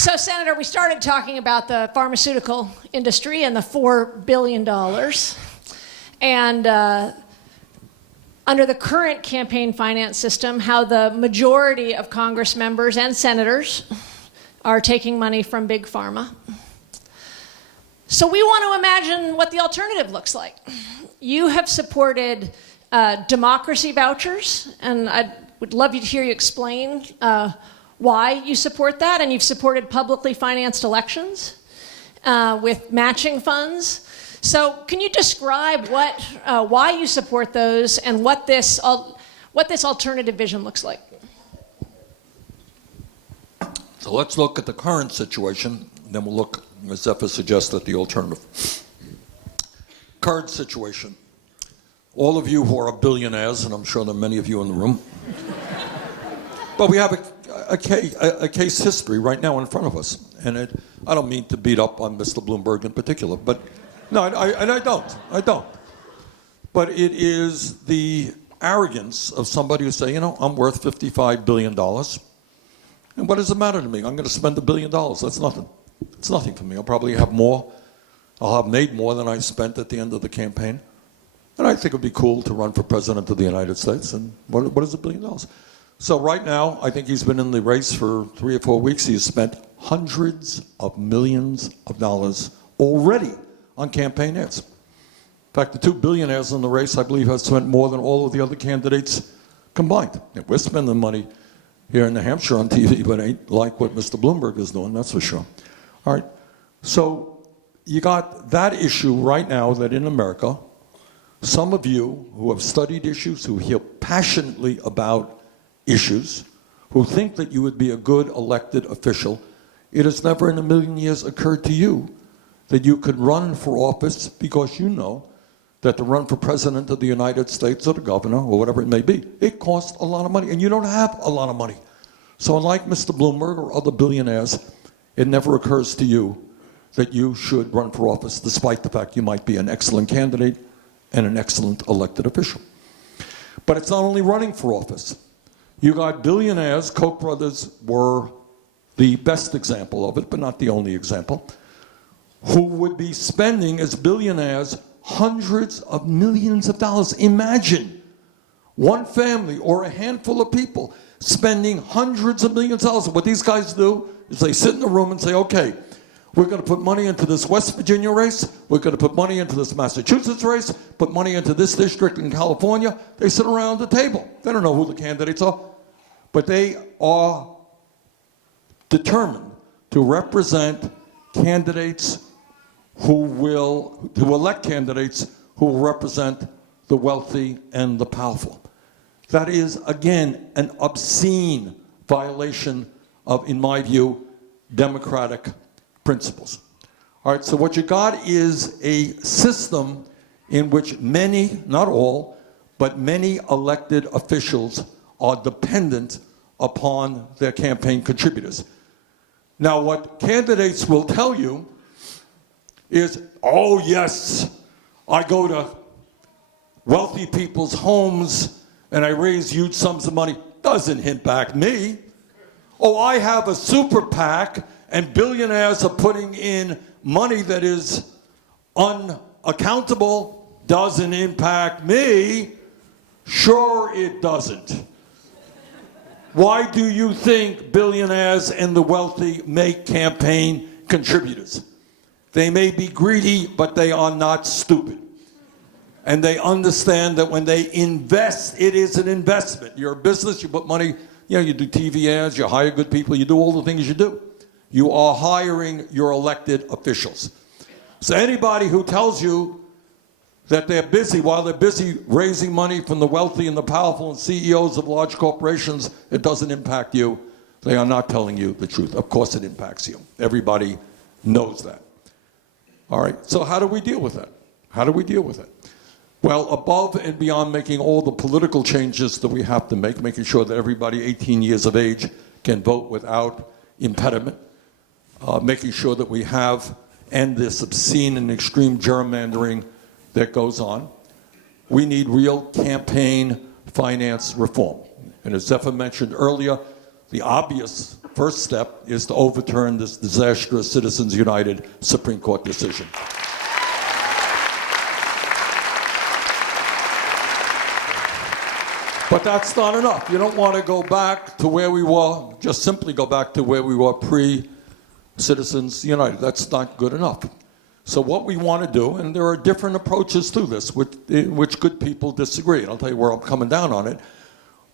So, Senator, we started talking about the pharmaceutical industry and the $4 billion. And under the current campaign finance system, how the majority of Congress members and senators are taking money from Big Pharma. So we want to imagine what the alternative looks like. You have supported democracy vouchers, and I would love to hear you explain why you support that, and you've supported publicly financed elections with matching funds. So can you describe why you support those and what this alternative vision looks like? So let's look at the current situation, then we'll look, as Zephyr suggests, at the alternative. Current situation. All of you who are billionaires, and I'm sure there are many of you in the room, but we have a case history right now in front of us. And I don't mean to beat up on Mr. Bloomberg in particular, but no, I don't. But it is the arrogance of somebody who say, I'm worth $55 billion. And what does it matter to me? I'm going to spend $1 billion. That's nothing. It's nothing for me. I'll probably have more. I'll have made more than I spent at the end of the campaign. And I think it would be cool to run for president of the United States. And what is $1 billion? So right now, I think he's been in the race for 3 or 4 weeks. He's spent hundreds of millions of dollars already on campaign ads. In fact, the 2 billionaires in the race, I believe, have spent more than all of the other candidates combined. And we're spending money here in New Hampshire on TV, but ain't like what Mr. Bloomberg is doing, that's for sure. All right, so you got that issue right now that in America, some of you who have studied issues, who hear passionately about issues, who think that you would be a good elected official, it has never in a million years occurred to you that you could run for office because you know that to run for president of the United States or the governor or whatever it may be, it costs a lot of money, and you don't have a lot of money. So unlike Mr. Bloomberg or other billionaires, it never occurs to you that you should run for office, despite the fact you might be an excellent candidate and an excellent elected official. But it's not only running for office. You got billionaires, Koch brothers were the best example of it, but not the only example, who would be spending as billionaires hundreds of millions of dollars. Imagine one family or a handful of people spending hundreds of millions of dollars. What these guys do is they sit in a room and say, okay, we're going to put money into this West Virginia race, we're going to put money into this Massachusetts race, put money into this district in California. They sit around the table. They don't know who the candidates are, but they are determined to represent candidates to elect candidates who will represent the wealthy and the powerful. That is, again, an obscene violation of, in my view, democratic principles. All right, so what you got is a system in which many, not all, but many elected officials are dependent upon their campaign contributors. Now, what candidates will tell you is, oh yes, I go to wealthy people's homes and I raise huge sums of money. Doesn't impact me. Oh, I have a super PAC and billionaires are putting in money that is unaccountable. Doesn't impact me. Sure it doesn't. Why do you think billionaires and the wealthy make campaign contributors? They may be greedy, but they are not stupid. And they understand that when they invest, it is an investment. You're a business, you put money, you do TV ads, you hire good people, you do all the things you do. You are hiring your elected officials. So anybody who tells you that they're busy, while they're busy raising money from the wealthy and the powerful and CEOs of large corporations, it doesn't impact you. They are not telling you the truth. Of course it impacts you. Everybody knows that. All right, so how do we deal with that? How do we deal with it? Well, above and beyond making all the political changes that we have to make, making sure that everybody 18 years of age can vote without impediment, making sure that we end this obscene and extreme gerrymandering that goes on, we need real campaign finance reform. And as Zephyr mentioned earlier, the obvious first step is to overturn this disastrous Citizens United Supreme Court decision. But that's not enough. You don't want to go back to where we were, just simply go back to where we were pre-Citizens United. That's not good enough. So what we want to do, and there are different approaches to this, which good people disagree. And I'll tell you where I'm coming down on it.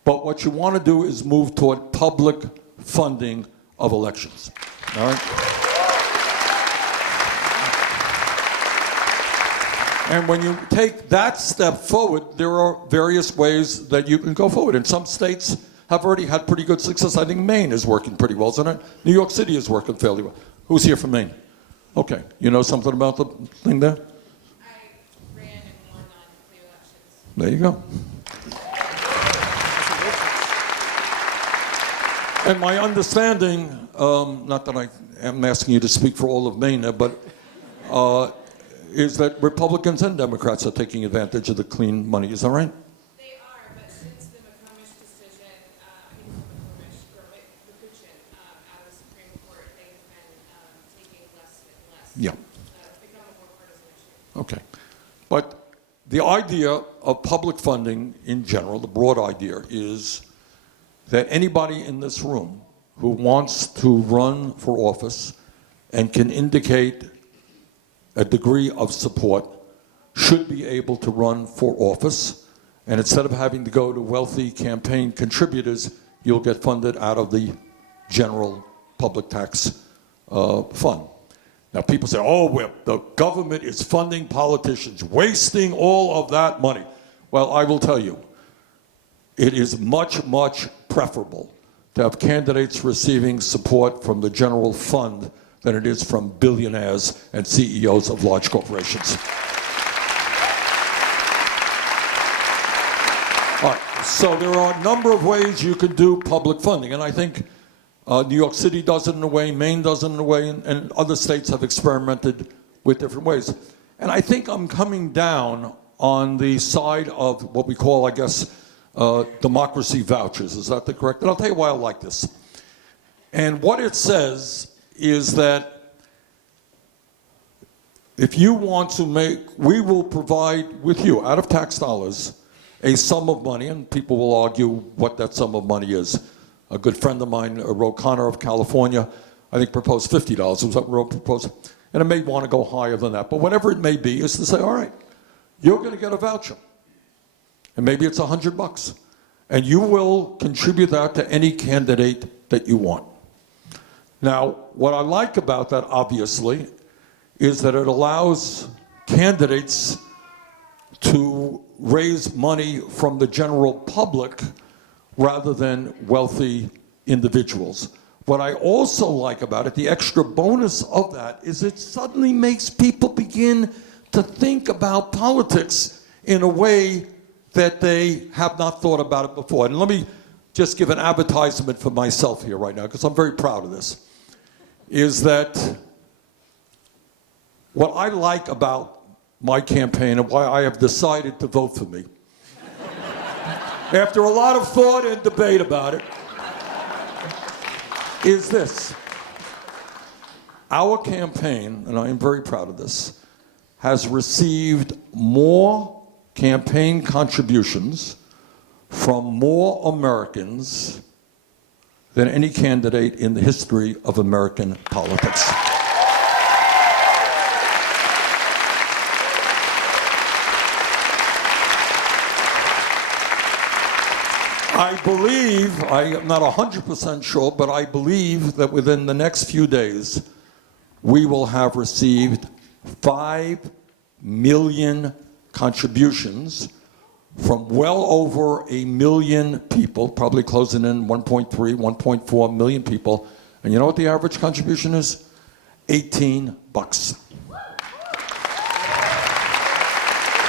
But what you want to do is move toward public funding of elections. All right? And when you take that step forward, there are various ways that you can go forward. And some states have already had pretty good success. I think Maine is working pretty well, isn't it? New York City is working fairly well. Who's here from Maine? Okay. You know something about the thing there? I ran and won on the elections. There you go. And my understanding, not that I am asking you to speak for all of Maine, but is that Republicans and Democrats are taking advantage of the clean money. Is that right? They are, but since the McComish decision, McCutcheon, out of the Supreme Court, they've been taking less and less. Yeah. It's become a more partisan issue. Okay. But the idea of public funding in general, the broad idea, is that anybody in this room who wants to run for office and can indicate a degree of support should be able to run for office. And instead of having to go to wealthy campaign contributors, you'll get funded out of the general public tax fund. Now people say, oh, the government is funding politicians, wasting all of that money. Well, I will tell you, it is much, much preferable to have candidates receiving support from the general fund than it is from billionaires and CEOs of large corporations. All right, so there are a number of ways you can do public funding, and I think New York City does it in a way, Maine does it in a way, and other states have experimented with different ways. And I think I'm coming down on the side of what we call, I guess, democracy vouchers. Is that the correct? And I'll tell you why I like this. And what it says is that if you want to we will provide with you, out of tax dollars, a sum of money, and people will argue what that sum of money is. A good friend of mine, Ro Connor of California, I think proposed $50. Was that Ro proposed? And it may want to go higher than that. But whatever it may be is to say, all right, you're going to get a voucher. And maybe it's $100. And you will contribute that to any candidate that you want. Now, what I like about that, obviously, is that it allows candidates to raise money from the general public rather than wealthy individuals. What I also like about it, the extra bonus of that, is it suddenly makes people begin to think about politics in a way that they have not thought about it before. And let me just give an advertisement for myself here right now, because I'm very proud of this, is that what I like about my campaign and why I have decided to vote for me, after a lot of thought and debate about it, is this. Our campaign, and I am very proud of this, has received more campaign contributions from more Americans than any candidate in the history of American politics. I believe, I am not 100% sure, but I believe that within the next few days, we will have received 5 million contributions from well over 1 million people, probably closing in 1.3, 1.4 million people. And you know what the average contribution is? $18.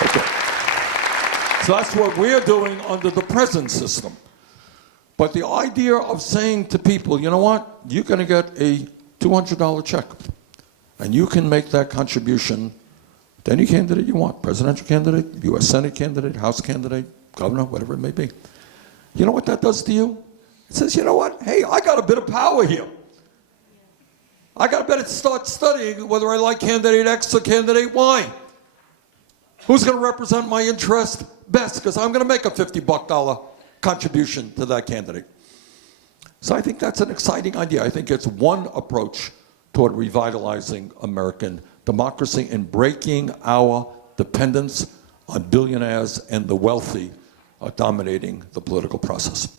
Okay. So that's what we're doing under the present system. But the idea of saying to people, you know what, you're going to get a $200 check, and you can make that contribution to any candidate you want, presidential candidate, U.S. Senate candidate, House candidate, governor, whatever it may be. You know what that does to you? It says, you know what? Hey, I got a bit of power here. I got to better start studying whether I like candidate X or candidate Y. Who's going to represent my interest best? Because I'm going to make a $50 contribution to that candidate. So I think that's an exciting idea. I think it's one approach toward revitalizing American democracy and breaking our dependence on billionaires and the wealthy dominating the political process.